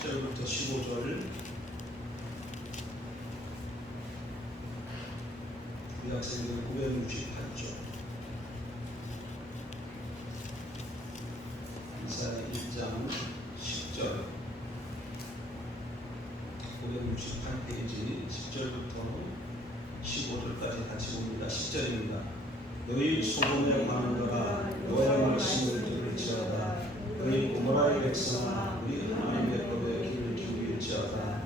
10절부터 15절 우리 학생들 968쪽 이사야 1장 10절 568페이지 10절부터 15절까지 같이 봅니다. 10절입니다. 너희 소돔에 관한 거라 너의 말씀을 들을지어다. 너희 고모라의 백성아 우리 하나님의 법에 귀를 기울일지어다.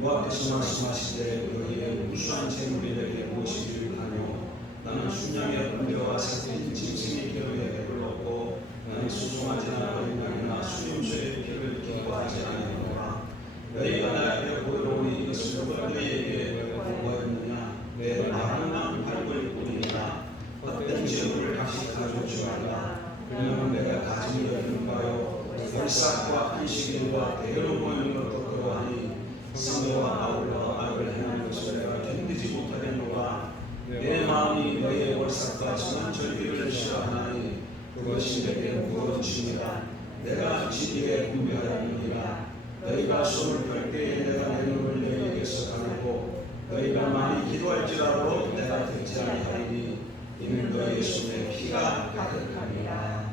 여호와께서 말씀하시되 너희의 우수한 재물이 내게 무엇이기를 하뇨. 나는 순양의 번개와 삭힌 짐승의 뼈에 배를 얻고 나는 수송하지 않은 양이나 수염소의 뼈를 기뻐하지 아니하노라. 너희가 내 앞에 보여오니 이것을 누가 너희에게 보고하였느냐. 내 마음만 밟을 뿐이니라. 헛된 재물을 다시 가져주어라. 그러면 내가 가진 여는 바요 열삭과 한식일과 대로 모이는 것도 그러하니 성도와 아울러 악을 행하는 것을 내가 견디지 못하겠노라. 내 마음이 너희의 월삭과 선한 절기를 싫어하나니 그것이 내게 무거워지니라. 내가 진리에 분별하였느니라. 너희가 손을 펼 때에 내가 내 눈을 너희에게서 가리고 너희가 많이 기도할지라도 내가 듣지 아니하리니 이는 너희의 손에 피가 가득하니라.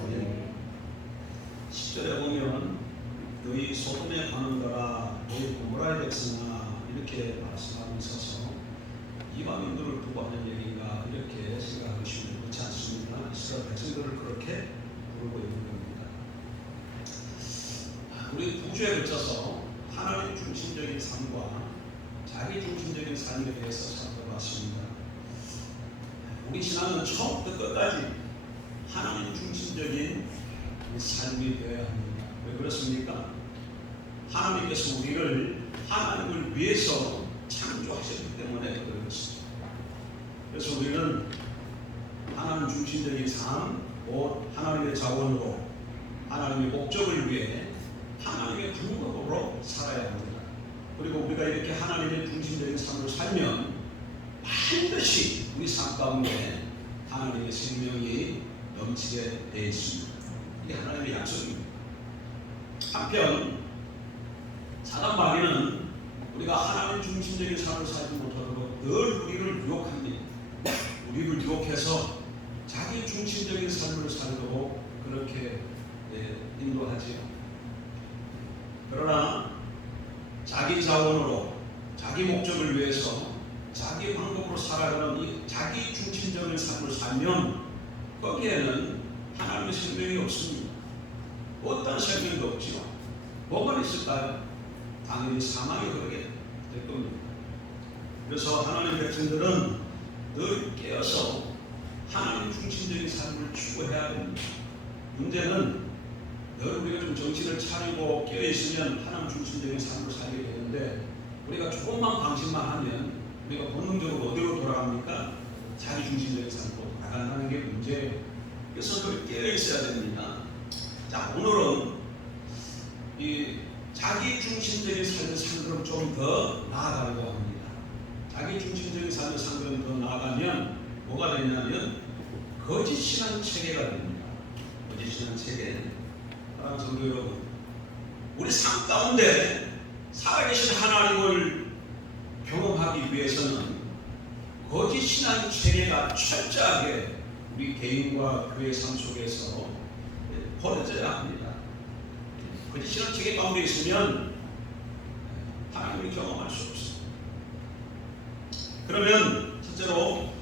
아멘. 10절에 보면 너희 소돔에 가는 거라 너희 고모라의 백성아 이렇게 말씀하면서 이방인들을 두고 하는 얘기가 이렇게 생각하시면 그렇지 않습니다. 이스라엘 백성들을 그렇게 부르고 있는 겁니다. 우리 구주에 그쳐서 하나님 중심적인 삶과 자기 중심적인 삶에 대해서 살펴봤습니다. 우리 신앙은 처음부터 끝까지 하나님 중심적인 삶이 되어야 합니다. 왜 그렇습니까? 하나님께서 우리를 하나님을 위해서 창조하셨기 때문에 그렇습니다. 그래서 우리는 하나님 중심적인 삶, 곧 하나님의 자원으로 하나님의 목적을 위해 하나님의 방법으로 살아야 합니다. 그리고 우리가 이렇게 하나님의 중심적인 삶을 살면 반드시 우리 삶 가운데 하나님의 생명이 넘치게 되어 있습니다. 이게 하나님의 약속입니다. 한편 사단 마귀는 우리가 하나님 중심적인 삶을 살지 못하도록 늘 우리를 유혹합니다. 우리를 유혹해서 자기 중심적인 삶을 살도록 그렇게 인도하지요. 그러나 자기 자원으로 자기 목적을 위해서 자기 방법으로 살아가는 이 자기 중심적인 삶을 살면 거기에는 하나님의 생명이 없습니다. 어떤 생명도 없지요. 뭐가 있을까요? 당연히 사망이 그러게 될 겁니다. 그래서 하나님의 백성들은 늘 깨어서 하나님 중심적인 삶을 추구해야 됩니다. 문제는 늘 우리가 좀 정신을 차리고 깨어있으면 하나님 중심적인 삶을 살게 되는데 우리가 조금만 방심만 하면 우리가 본능적으로 어디로 돌아갑니까? 자기 중심적인 삶으로 나간다는 게 문제예요. 그래서 늘 깨어있어야 됩니다. 자, 오늘은 이 자기 중심적인 삶의 상들은 좀 더 나아가려고 합니다. 자기 중심적인 삶의 상들은 더 나아가면 뭐가 되냐면 거짓신앙 체계가 됩니다. 거짓신앙 체계. 사랑하는 성도 여러분, 우리 삶 가운데 살아계신 하나님을 경험하기 위해서는 거짓신앙 체계가 철저하게 우리 개인과 교회 삶 속에서 버려져야 합니다. 거짓신앙 체계 가운데 있으면 하나님을 경험할 수 없습니다. 그러면 실제로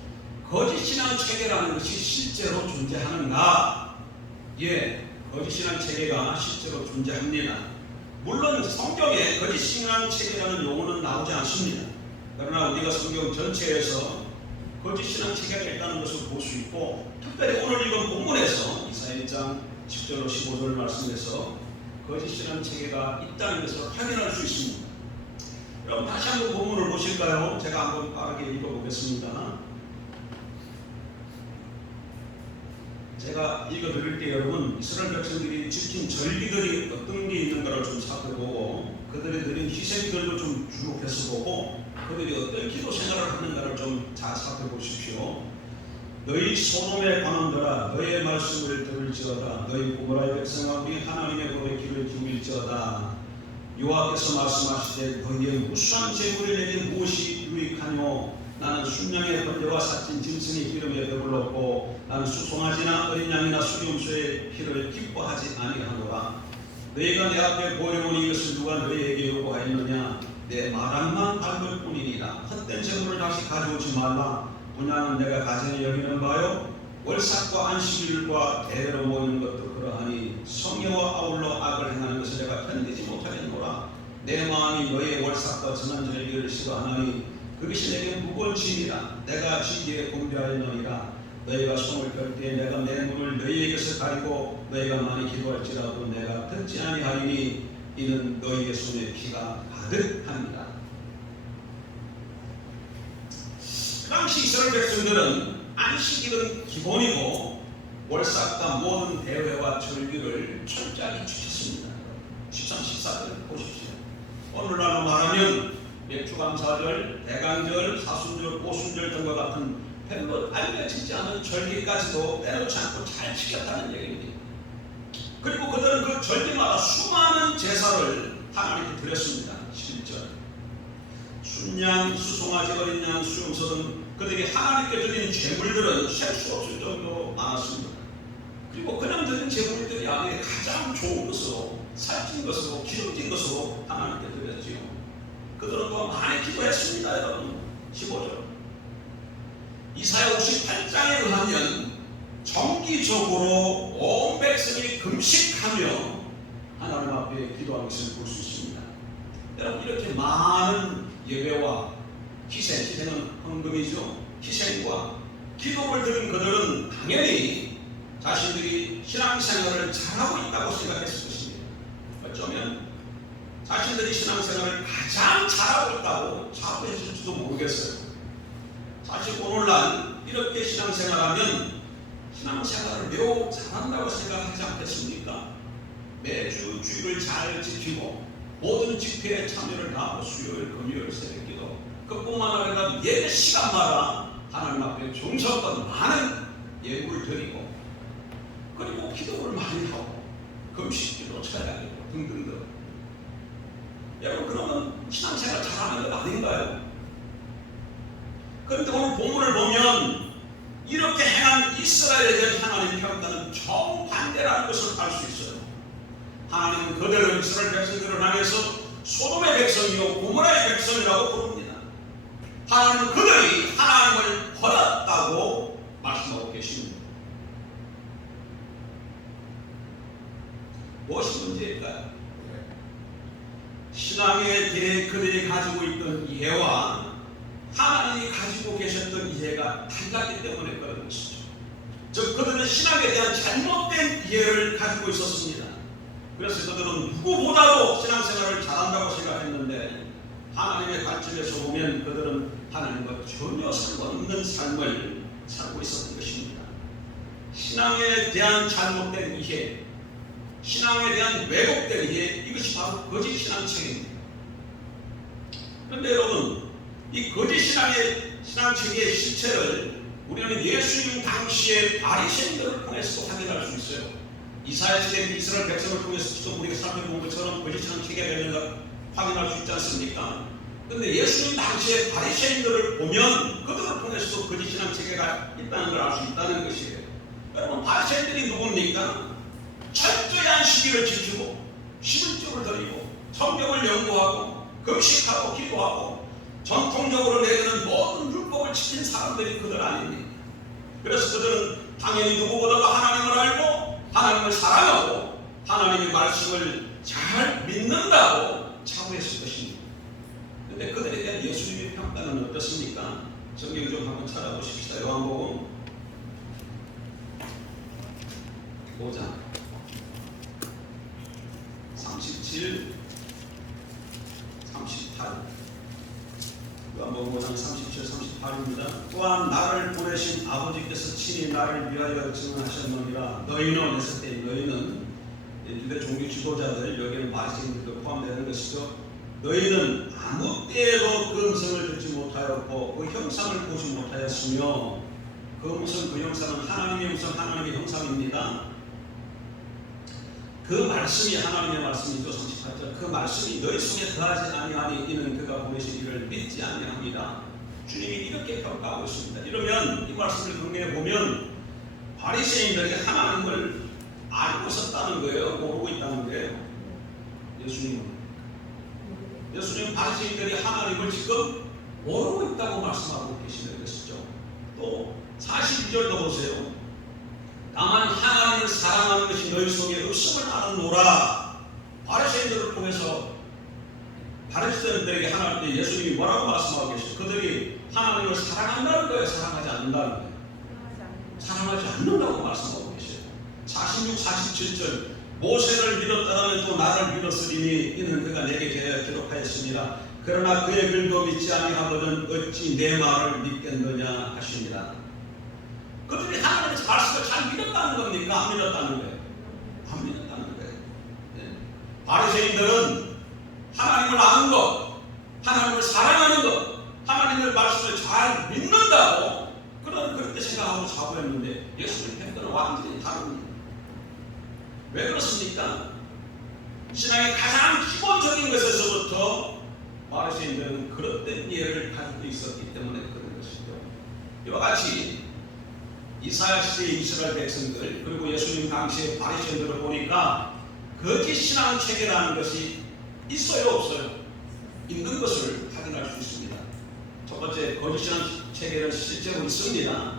거짓신앙 체계라는 것이 실제로 존재하는가? 예, 거짓신앙 체계가 실제로 존재합니다. 물론 성경에 거짓신앙 체계라는 용어는 나오지 않습니다. 그러나 우리가 성경 전체에서 거짓신앙 체계가 있다는 것을 볼 수 있고 특별히 오늘 읽은 본문에서 이사야 1장 10절로 15절 말씀에서 거짓신앙 체계가 있다는 것을 확인할 수 있습니다. 여러분 다시 한번 본문을 보실까요? 제가 한번 빠르게 읽어보겠습니다. 제가 읽어드릴 때 여러분 이스라엘 백성들이 지킨 절기들이 어떤 게 있는가를 좀 살펴보고 그들이 드린 희생들도 좀 주목해서 보고 그들이 어떤 기도 생활을 하는가를 좀 잘 살펴보십시오. 너희 소돔에 관한더라 너희의 말씀을 들을지어다. 너희 고모라의 백성아 우리 하나님의 법에 귀를 기울일지어다. 여호와께서 말씀하시되 너희의 무수한 재물이 내게 무엇이 유익하뇨? 나는 순양의 번제와 살찐 짐승의 기름에 배불렀고 나는 수송아지나 어린 양이나 수염소의 피를 기뻐하지 아니하노라. 너희가 내 앞에 보려오니 이것을 누가 너희에게 요구하였느냐? 내 말함만 밟을 뿐이니라. 헛된 재물을 다시 가져오지 말라. 분양은 내가 가전히 여기는 바요 월삭과 안식일과 대회로 모이는 것도 그러하니 성령과 아울러 악을 행하는 것을 내가 견디지 못하겠노라. 내 마음이 너희의 월삭과 전환절기를 싫어하나니 그것이 내게 무거운 짐이라. 내가 지기에 공개하였느니라. 너희가 손을 펼 때에 내가 내 문을 너희에게서 가리고 너희가 많이 기도할지라도 내가 듣지 아니하리니 이는 너희의 손에 피가 가득합니다. 그 당시 이스라엘 백성들은 안식일은 기본이고 월삭과 모든 대회와 절기를 철저하게 지켰습니다. 13, 14절 보십시오. 오늘날로 말하면 맥주감사절, 대강절, 사순절, 오순절 등과 같은 별로 알려지지 않은 절기까지도 빼놓지 않고 잘 지켰다는 얘기입니다. 그리고 그들은 그 절기마다 수많은 제사를 하나님께 드렸습니다. 11절 순양, 수송아지, 어린 양, 수염소 등 그들이 하나님께 드린 제물들은 셀 수 없을 정도로 많았습니다. 그리고 그냥 드린 제물들이 아니라 가장 좋은 것으로 살찐 것으로 기름진 것으로 하나님께 드렸지요. 그들은 또 많이 기도했습니다. 여러분 15절 이사야 58장에 의하면 정기적으로 온 백성이 금식하며 하나님 앞에 기도하는 것을 볼 수 있습니다. 여러분 이렇게 많은 예배와 희생은 헌금이죠. 희생과 기도를 드린 그들은 당연히 자신들이 신앙생활을 잘하고 있다고 생각했을 것입니다. 어쩌면 자신들이 신앙생활을 가장 잘하고 있다고 자부했을지도 모르겠어요. 사실 오늘날 이렇게 신앙생활하면 신앙생활을 매우 잘한다고 생각하지 않겠습니까? 매주 주일을 잘 지키고 모든 집회에 참여를 하고 수요일, 금요일, 새벽기도 그뿐만 아니라 예배 시간마다 하나님 앞에 종석과 많은 예물을 드리고 그리고 기도를 많이 하고 금식기도 찬양하고 등등등. 여러분 그러면 신앙생활 잘하는 것 아닌가요? 그런데 오늘 본문을 보면 이렇게 행한 이스라엘에 대한 하나님의 평가는 정반대라는 것을 알 수 있어요. 하나님은 그들을 이스라엘 백성들을 향해서 소돔의 백성이요 고모라의 백성이라고 부릅니다. 하나님은 그들이 하나님을 버렸다고 말씀하고 계십니다. 무엇이 문제일까요? 신앙에 대해 그들이 가지고 있던 이해와 하나님이 가지고 계셨던 이해가 달랐기 때문에 그런 것이죠. 즉 그들은 신앙에 대한 잘못된 이해를 가지고 있었습니다. 그래서 그들은 누구보다도 신앙생활을 잘한다고 생각했는데 하나님의 관점에서 보면 그들은 하나님과 전혀 상관없는 삶을 살고 있었던 것입니다. 신앙에 대한 잘못된 이해, 신앙에 대한 왜곡된 이해, 이것이 바로 거짓 신앙책입니다. 그런데 여러분 이 거짓 신앙책의 실체를 우리는 예수님 당시의 바리새인들을 통해서 확인할 수 있어요. 이사야 시대 이스라엘 백성을 통해서 우리가 살펴본 것처럼 거짓 신앙책에 대해서 확인할 수 있지 않습니까? 그런데 예수님 당시의 바리새인들을 보면 그들을 통해서 거짓 신앙체계가 있다는 걸 알 수 있다는 것이에요. 여러분 바리새인들이 누굽니까? 철저히 안식일을 지키고 11조를 드리고 성경을 연구하고 금식하고 기도하고 전통적으로 내리는 모든 율법을 지킨 사람들이 그들 아닙니까? 그래서 그들은 당연히 누구보다도 하나님을 알고 하나님을 사랑하고 하나님의 말씀을 잘 믿는다고 자부했을 것입니다. 그런데 그들에 대한 예수님의 평가는 어떻습니까? 성경 좀 한번 찾아보십시다. 요한복음 5장 37, 38 요한복음 5장 37, 38입니다. 또한 나를 보내신 아버지께서 친히 나를 위하여 증언하셨느니라. 너희는 했을 때 너희는 유대 종교 지도자들 여기는 바리새인들도 포함되는 것이죠. 너희는 아무 때에도 그 음성을 듣지 못하였고 그 형상을 보지 못하였으며 그 음성 그 형상은 하나님의 음성 하나님의 형상입니다. 그 말씀이 하나님의 말씀이죠. 38절 그 말씀이 너희 속에 더하지 아니하니 이는 그가 보내신 이를 믿지 아니합니다. 주님이 이렇게 평가하고 있습니다. 이러면 이 말씀을 정리해 보면 바리새인들이 하나님을 알고 있었다는 거예요. 모르고 있다는 거예요. 예수님은 바리새인들이 하나님을 지금 모르고 있다고 말씀하고 계시는 것이죠. 또 42절도 보세요. 다만 하나님을 사랑하는 것이 너희 속에 없음을 아는노라. 바리새인들을 통해서 바리새인들에게 하나님 예수님이 뭐라고 말씀하고 계시죠? 그들이 하나님을 사랑한다는 거예요? 사랑하지 않는다는 거예요? 사랑하지 않는다고 말씀하고 계세요. 46, 47절 모세를 믿었다면 또 나를 믿었으리니 이는 그가 내게 대하여 기록하였습니다. 그러나 그의 글도 믿지 아니하거든 어찌 내 말을 믿겠느냐 하십니다. 그들이 하나님의 말씀을 잘 믿었다는 겁니까? 안 믿었다는 거예요? 안 믿었다는 거예요. 네. 바리새인들은 하나님을 아는 것, 하나님을 사랑하는 것, 하나님의 말씀을 잘 믿는다고 그렇게 생각하고 사고했는데 예수님 팬들은 완전히 다릅니다. 왜 그렇습니까? 신앙의 가장 기본적인 것에서부터 바리새인들은 그릇된 이해를 가지고 있었기 때문에 그런 것이죠. 이와 같이 이사야 시대의 이스라엘 백성들 그리고 예수님 당시의 바리새인들을 보니까 거짓 신앙 체계라는 것이 있어요, 없어요? 있는 것을 확인할 수 있습니다. 첫 번째, 거짓 신앙 체계는 실제로 있습니다.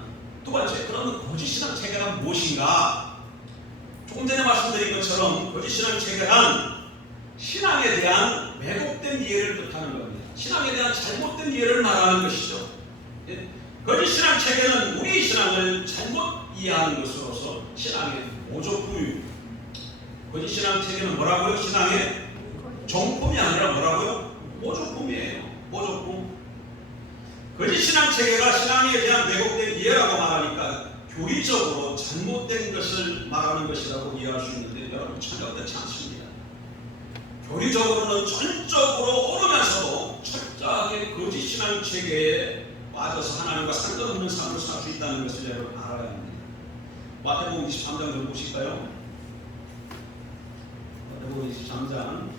두 번째, 그러면 거짓 신앙 체계란 무엇인가? 조금 전에 말씀드린 것처럼 거짓 신앙 체계란 신앙에 대한 왜곡된 이해를 뜻하는 겁니다. 신앙에 대한 잘못된 이해를 말하는 것이죠. 거짓 신앙 체계는 우리 신앙을 잘못 이해하는 것으로서 신앙의 모조품입니다. 거짓 신앙 체계는 뭐라고요? 신앙의 정품이 아니라 뭐라고요? 모조품이에요. 모조품. 거짓 신앙 체계가 신앙에 대한 왜곡된 이해라고 말하니까 교리적으로 잘못된 것을 말하는 것이라고 이해할 수 있는데 여러분 전혀 그렇지 않습니다. 교리적으로는 전적으로 오르면서도 철저하게 거짓 신앙 체계에 빠져서 하나님과 상관없는 삶을 살 수 있다는 것을 여러분 알아야 합니다. 마태복음 23장 좀 보실까요? 마태복음 23장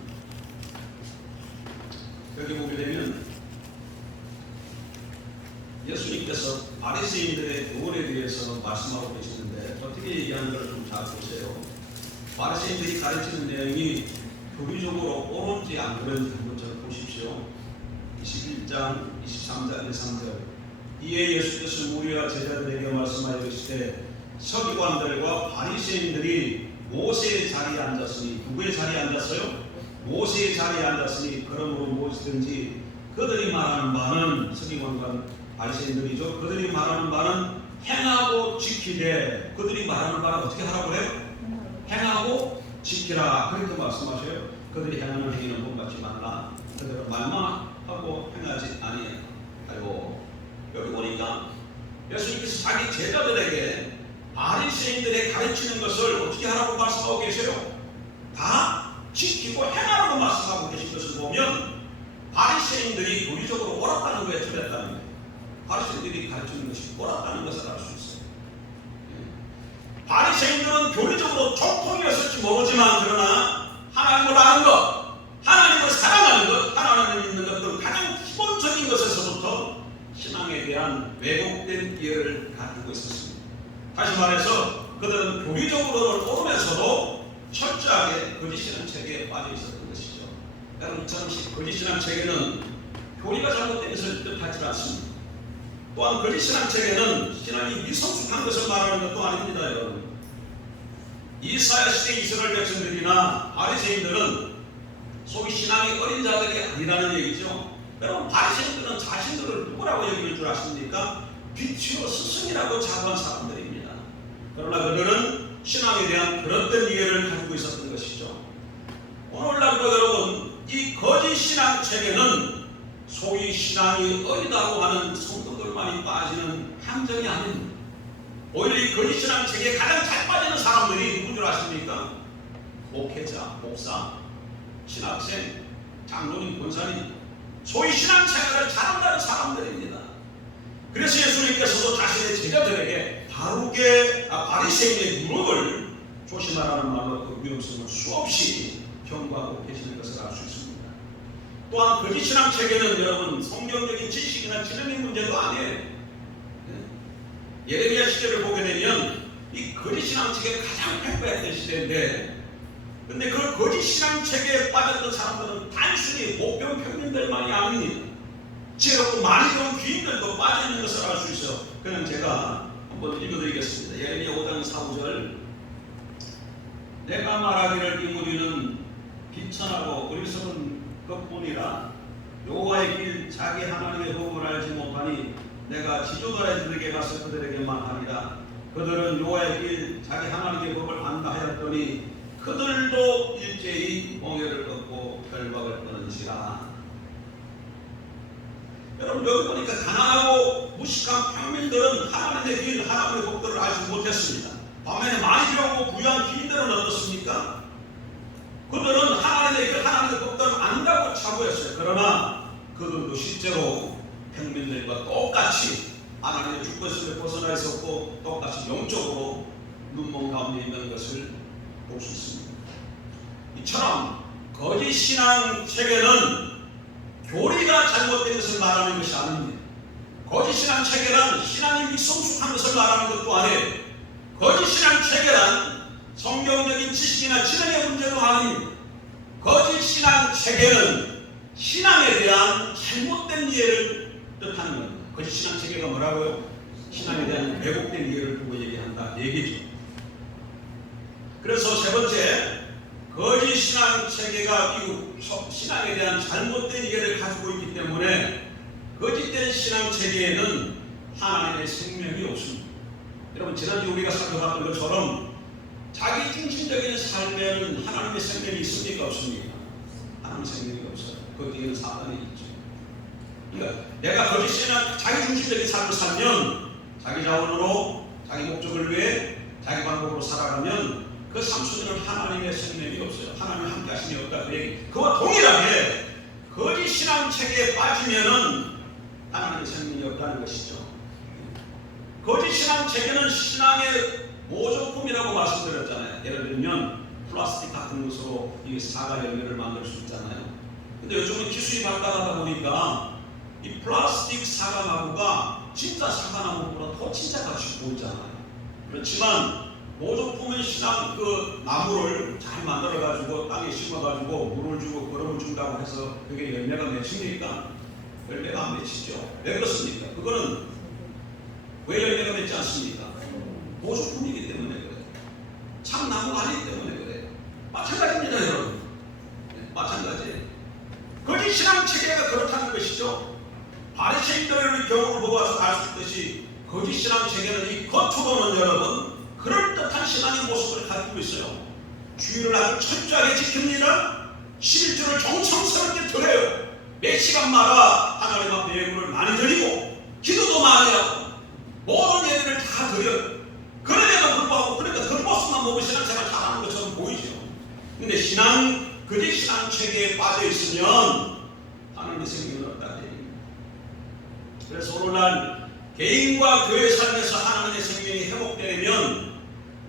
여기 보게 되면 예수님께서 바리새인들의 교훈에 대해서 말씀하고 계시는데 어떻게 얘기하는 걸 좀 잘 보세요. 바리새인들이 가르치는 내용이 교리적으로 옳은지 안 옳은지 한번 좀 보십시오. 21장 23절 1-3절 이에 예수께서 무리와 제자들에게 말씀하여 이르시되 서기관들과 바리새인들이 모세의 자리에 앉았으니 누구의 자리에 앉았어요? 모세의 자리에 앉았으니 그러므로 무엇이든지 그들이 말하는 바는 서기관과 바리새인들이죠. 그들이 말하는 바는 행하고 지키되 그들이 말하는 바는 어떻게 하라고 해요? 행하고 지키라 그렇게 말씀하셔요. 그들이 행하는 행위는 본받지 말라. 그대로 말만 하고 행하지 아니하고 여기 보니까 예수님께서 자기 제자들에게 바리새인들의 가르치는 것을 어떻게 하라고 말씀하고 계세요? 다 지키고 행하라고 말씀하고 계신 것을 보면 바리새인들이 교리적으로 옳았다는 거에 틀렸다는 거예요. 바리새인들이 가르치는 것이 옳았다는 것을 알 수 있어요. 바리새인들은 교리적으로 정통이었을지 모르지만 그러나 하나님을 아는 것, 하나님을 사랑하는 것, 하나님을 믿는 것 등 가장 기본적인 것에서부터 신앙에 대한 왜곡된 이해를 가지고 있었습니다. 다시 말해서 그들은 교리적으로는 오르면서도 철저하게 거짓 신앙 체계에 빠져 있었던 것이죠. 여러분 이처럼 거짓 신앙 체계는 교리가 잘못된 것을 뜻하지 않습니다. 또한 거짓 신앙 체계는 신앙이 미성숙한 것을 말하는 것도 아닙니다. 여러분 이사야 시대 이스라엘 백성들이나 바리새인들은 소위 신앙이 어린 자들이 아니라는 얘기죠. 여러분 바리새인들은 자신들을 누구라고 여기는 줄 아십니까? 빛으로 스승이라고 자부한 사람들입니다. 그러나 그들은 신앙에 대한 그릇된 이해를 가지고 있었던 것이죠. 오늘날도 여러분 이 거짓 신앙 체계는 소위 신앙이 어리다고 하는 성도들만이 빠지는 함정이 아닙니다. 오히려 이 거짓 신앙 체계에 가장 잘 빠지는 사람들이 누군 줄 아십니까? 목회자, 목사, 신학생, 장로님, 권사님, 소위 신앙 체계를 잘한다는 사람들입니다. 그래서 예수님께서도 자신의 제자들에게 바리새인의 유혹을 조심하라는 말로 그 위험성을 수없이 경고하고 계시는 것을 알 수 있습니다. 또한 거짓 신앙 체계는 여러분 성경적인 지식이나 지능의 문제도 아니에요. 예레미야 시대를 보게 되면 이 거짓 신앙 체계가 가장 팽배했던 시대인데, 근데 그 거짓 신앙 체계에 빠졌던 사람들은 단순히 목병 평민들만이 아닙니다. 지혜롭고 많이 배운 귀인들도 빠져 있는 것을 알 수 있어요. 그냥 제가 한번 읽어드리겠습니다. 예레미야 5장 4, 5절. 내가 말하기를 이 무리는 비천하고 어리석은 것뿐이라 여호와의 길 자기 하나님의 법을 알지 못하니 내가 지도자들에게 가서 그들에게 말하리라. 그들은 여호와의 길 자기 하나님의 법을 안다 하였더니 그들도 일제히 멍에를 꺾고 결박을 끊은지라. 여러분 여기 보니까 가난하고 무식한 평민들은 하나님의 길, 하나님의 법들을 알지 못했습니다. 반면에 많이 배우고 부유한 귀인들은 어떻습니까? 그들은 하나님의 길, 하나님의 법들을 안다고 자부했어요. 그러나 그들도 실제로 평민들과 똑같이 하나님의 주권성에 벗어나 있었고 똑같이 영적으로 눈먼 가운데 있는 것을 볼 수 있습니다. 이처럼 거짓 신앙 체계는 교리가 잘못된 것을 말하는 것이 아닙니다. 거짓 신앙 체계란 신앙이 미성숙한 것을 말하는 것도 아니에요. 거짓 신앙 체계란 성경적인 지식이나 지능의 문제도 아닙니다. 거짓 신앙 체계는 신앙에 대한 잘못된 이해를 뜻하는 겁니다. 거짓 신앙 체계가 뭐라고요? 신앙에 대한 왜곡된 이해를 두고 얘기한다 얘기죠. 그래서 세 번째, 거짓 신앙 체계가 이 신앙에 대한 잘못된 이해를 가지고 있기 때문에 거짓된 신앙 체계에는 하나님의 생명이 없습니다. 여러분 지난주 우리가 살펴봤던 것처럼 자기 중심적인 삶에는 하나님의 생명이 있습니까? 없습니까? 하나님의 생명이 없어요. 그 뒤에는 사단이 있죠. 그러니까 내가 거짓 신앙, 자기 중심적인 삶을 살면 자기 자원으로 자기 목적을 위해 자기 방법으로 살아가면 그 삶 속에는 하나님의 생명이 없어요. 하나님의 함께 하심이 없다. 그 얘기. 그와 동일하게 거짓 신앙 체계에 빠지면은 하나님의 생명이 없다는 것이죠. 거짓 신앙 체계는 신앙의 모조품이라고 말씀드렸잖아요. 예를 들면 플라스틱 같은 것으로 이 사과 열매를 만들 수 있잖아요. 근데 요즘은 기술이 발달하다 보니까 이 플라스틱 사과나무가 진짜 사과나무보다 더 진짜 같이 보이잖아요. 그렇지만 모조품은 신앙 그 나무를 잘 만들어가지고 땅에 심어가지고 물을 주고 거름을 준다고 해서 그게 열매가 맺힙니까? 열매가 안 맺히죠. 왜 그렇습니까? 그거는 왜 열매가 맺지 않습니까? 모조품이기 때문에 그래요. 참 나무가 아니기 때문에 그래요. 마찬가지입니다, 여러분. 네, 마찬가지예요. 거짓 신앙 체계가 그렇다는 것이죠. 바리새인들의 경우를 보고 알 수 있듯이 거짓 신앙 체계는 이 겉으로는 여러분 그럴듯한 신앙의 모습을 가지고 있어요. 주의를 아주 철저하게 지킵니다. 11조를 정성스럽게 드려요. 몇 시간마다 하나님 앞에 예물을 많이 드리고 기도도 많이 하고 모든 예배를 다 드려요. 그럼에도 불구하고 그러니까 그 모습만 보고 신앙생활 잘하는 것처럼 보이죠. 근데 거짓 신앙 체계에 빠져 있으면 하나님의 생명이 없다는 얘기입니다. 그래서 오늘날 개인과 교회 삶에서 하나님의 생명이 회복되려면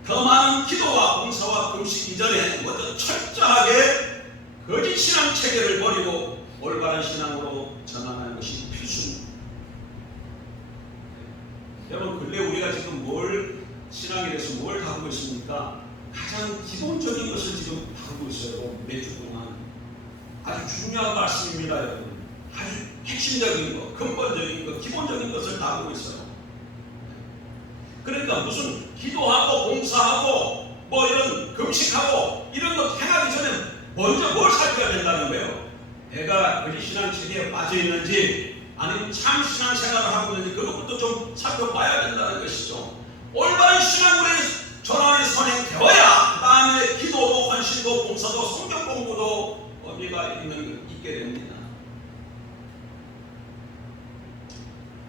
더 많은 기도와 봉사와 금식 이전에 먼저 철저하게 거짓 신앙 체계를 버리고 올바른 신앙으로 전환하는 것이 필수입니다. 여러분 근래 우리가 지금 신앙에 대해서 뭘 다루고 있습니까? 가장 기본적인 것을 지금 다루고 있어요. 몇 주 동안. 아주 중요한 말씀입니다, 여러분. 아주 핵심적인 것, 근본적인 것, 기본적인 것을 다루고 있어요. 그러니까 무슨 기도하고 봉사하고 뭐 이런 금식하고 이런 것 행하기 전에 먼저 뭘 살펴야 된다는 거예요. 내가 거짓 신앙 체계에 빠져 있는지 아니면 참 신앙 생활을 하고 있는지 그것부터 좀 살펴봐야 된다는 것이죠. 올바른 신앙으로의 전환이 선행되어야 그 다음에 기도도 헌신도 봉사도 성경 공부도 의미가 있게 됩니다.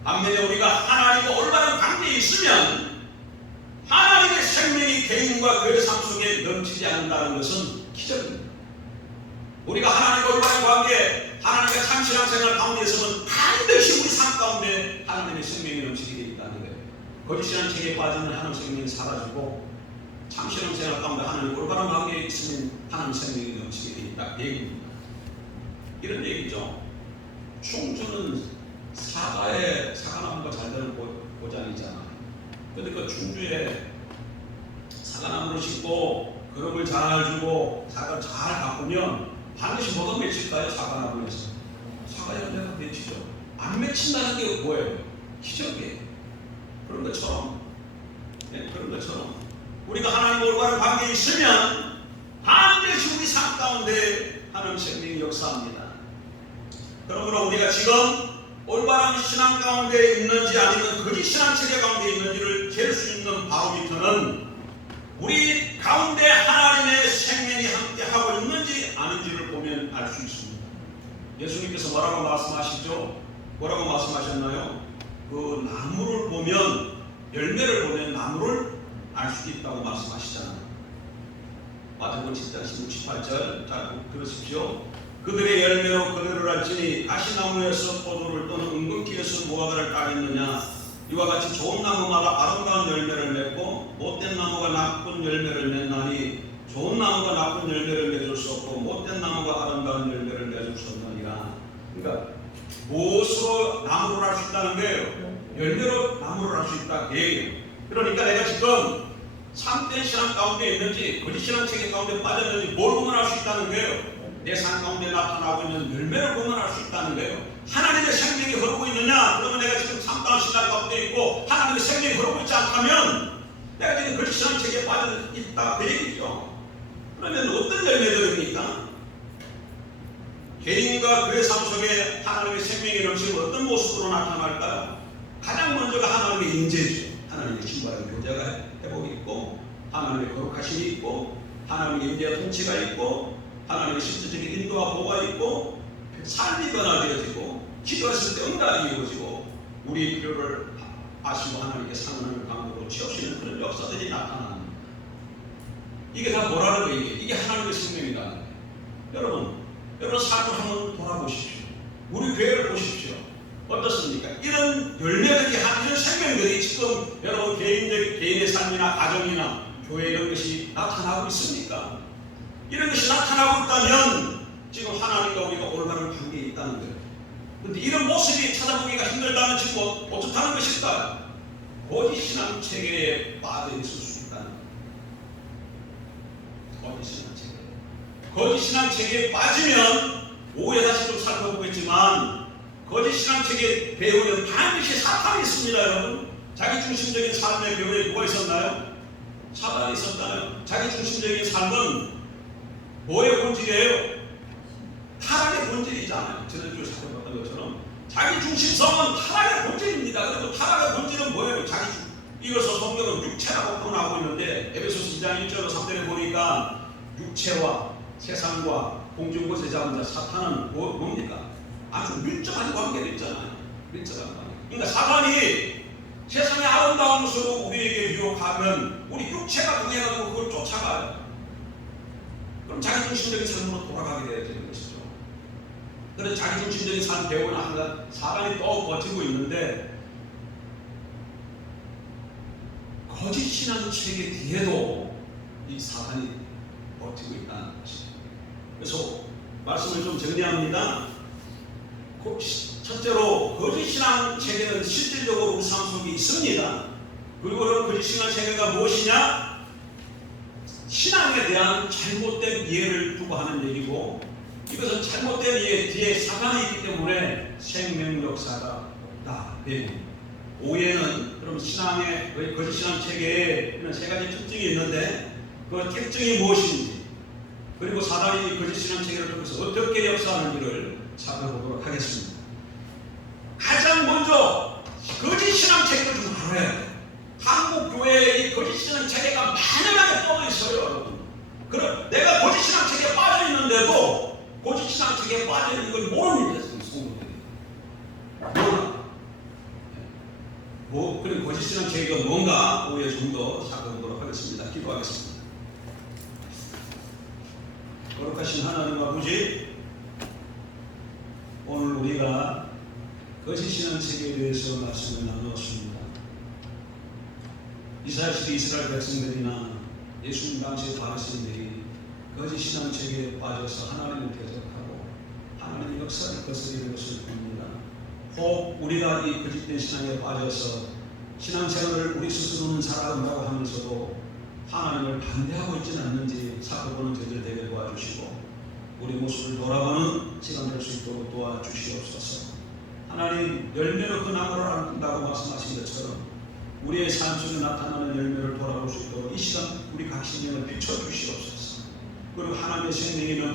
반면에 우리가 하나님과 올바른 관계에 있으면 하나님의 생명이 개인과 교회 삶 속에 넘치지 않는다는 것은 기적입니다. 우리가 하나님과 올바른 관계, 하나님과 참 신앙생활 가운데 있으면 반드시 우리 삶 가운데 하나님의 생명이 넘치게 되어 있다는 거예요. 거짓 신앙 체계에 빠지면 하나님의 생명이 사라지고 참 신앙생활 가운데 하나님 올바른 관계에 있으면 하나님 생명이 넘치게 돼 있다. 얘기입니다. 이런 얘기죠. 충주는 사과나무가 잘 되는 고장이잖아. 그런데 그 충주에 사과나무를 심고 그릇을 잘 주고 사과를 잘 가꾸면 반드시 뭐가 맺힐까요? 사과나무에서 사과 열매가 맺히죠. 안 맺힌다는 게 뭐예요? 기적이에요. 그런 것처럼 우리가 하나님 올바른 관계에 있으면 반드시 우리 삶 가운데 하나님 생명이 역사합니다. 그러므로 우리가 지금 올바른 신앙 가운데 있는지 아니면 거짓 신앙 체계 가운데 있는지를 잴 수 있는 바로미터는 우리 가운데 하나님의 생명이 함께하고 있는지 아닌지를 보면 알 수 있습니다. 예수님께서 뭐라고 말씀하시죠? 뭐라고 말씀하셨나요? 그 나무를 보면, 열매를 보면 나무를 알 수 있다고 말씀하시잖아요. 마태복음 7장 18절 잘 들으십시오. 그들의 열매로 그들을 알지니 가시나무에서 포도를 또는 은근키에서 무화과를 따겠느냐. 이와 같이 좋은 나무마다 아름다운 열매를 맺고 못된 나무가 나쁜 열매를 맺나니 좋은 나무가 나쁜 열매를 맺을 수 없고 못된 나무가 아름다운 열매를 맺을 수 없느니라. 그러니까 무엇으로 나무를 알 수 있다는 거예요? 열매로 나무를 알 수 있다. 그러니까 내가 지금 참된 신앙 가운데 있는지 거짓 신앙 체계 가운데 빠졌는지 뭘 보면 알 수 있다는 거예요? 내 삶 가운데 나타나고 있는 열매를 보면 알 수 있다는 거예요. 하나님의 생명이 흐르고 있느냐? 그러면 내가 지금 참다운 신앙 가운데 있고 하나님의 생명이 흐르고 있지 않다면 내가 지금 거짓 신앙 체계에 빠져 있다 그 얘기죠. 그러면 어떤 열매들입니까? 개인과 그의 삶 속에 하나님의 생명이 넘치는 어떤 모습으로 나타날까요? 가장 먼저가 하나님의 인재죠. 하나님의 신과의 교제가 회복이 있고 하나님의 거룩하심이 있고 하나님의 인재와 통치가 있고 하나님의 실질적인 인도와 보호가 있고 삶이 변화되어지고 기도했을 때 응답이 이루어지고 우리의 필요를 아시고 하나님께 상응하는 가운데로 채우시는 그런 역사들이 나타나는 이게 다 뭐라는 거예요? 이게 하나님의 생명이라는 거예요. 여러분 삶을 한번 돌아보십시오. 우리 교회를 보십시오. 어떻습니까? 이런 열매들이 이런 생명들이 지금 여러분 개인의 삶이나 가정이나 교회 이런 것이 나타나고 있습니까? 이런 것이 나타나고 있다면 지금 하나님과 우리가 올바른 관계에 있다는 거예요. 그런데 이런 모습이 찾아보기가 힘들다면 지금 어떻다는 것일까요? 거짓 신앙 체계에 빠져 있을 수 있다는 거예요. 거짓 신앙 체계에 빠지면 오후에 다시 좀 살펴보겠지만 거짓 신앙 체계 배우는 반드시 사탄이 있습니다. 여러분 자기중심적인 삶의 배우에 누가 있었나요? 사탄이 있었나요? 자기중심적인 삶은 뭐의 본질이에요? 타락의 본질이잖아요. 지난주에 살펴봤던 것처럼 자기중심성은 타락의 본질입니다. 그리고 타락의 본질은 뭐예요? 이것을 성경은 육체라고 표현하고 있는데 에베소서 2장 1절로 3절에 보니까 육체와 세상과 공중곳에 잡은 자 사탄은 뭡니까? 아주 밀접한 관계가 있잖아요. 밀접한 관계. 그러니까 사탄이 세상의 아름다운 것으로 우리에게 유혹하면 우리 육체가 동해가지고 그걸 쫓아가요. 그럼 자기중심적인 삶으로 돌아가게 되어야 되는 것이죠. 그래서 자기중심적인 삶 배우는 항상 사단이 또 버티고 있는데 거짓 신앙 체계 뒤에도 이 사단이 버티고 있다는 것이죠. 그래서 말씀을 좀 정리합니다. 첫째로 거짓 신앙 체계는 실질적으로 우리 삶 속에 있습니다. 그리고 거짓 신앙 체계가 무엇이냐? 신앙에 대한 잘못된 이해를 두고 하는 얘기고 이것은 잘못된 이해 뒤에 사단이 있기 때문에 생명 역사가 없다. 오해는 그럼 신앙의 거짓 신앙 체계에는 세 가지 특징이 있는데 그 특징이 무엇인지 그리고 사단이 거짓 신앙 체계를 통해서 어떻게 역사하는지를 살펴보도록 하겠습니다. 가장 먼저 거짓 신앙 체계를 좀 알아야 돼요. 한국 교회의 이 거짓 신앙 체계가 만연하게 뻗어 있어요, 여러분. 그럼 내가 거짓 신앙 체계에 빠져 있는데도 거짓 신앙 체계에 빠져 있는 걸 모릅니다, 성도들이. 그럼 거짓 신앙 체계가 뭔가 오후에 좀 더 살펴보도록 하겠습니다. 기도하겠습니다. 거룩하신 하나님 아버지, 오늘 우리가 거짓 신앙 체계에 대해서 말씀을 나누었습니다. 이스라엘 시대 이스라엘 백성들이나 예수님 당시의 바리새인들이 거짓 신앙 체계에 빠져서 하나님을 대적하고 하나님의 역사를 거스리는 것을 봅니다. 혹 우리가 이 거짓된 신앙에 빠져서 신앙생활을 우리 스스로는 살아간다고 하면서도 하나님을 반대하고 있지는 않는지 살펴보는 저희들 되게 도와주시고 우리 모습을 돌아보는 시간 될 수 있도록 도와주시옵소서. 하나님 열매로 그 나무를 안다고 말씀하신 것처럼 우리의 삶 속에 나타나는 열매를 돌아볼 수 있도록 이 시간 우리 각 신령을 비춰주시옵소서. 그리고 하나님의 생명이 넘치는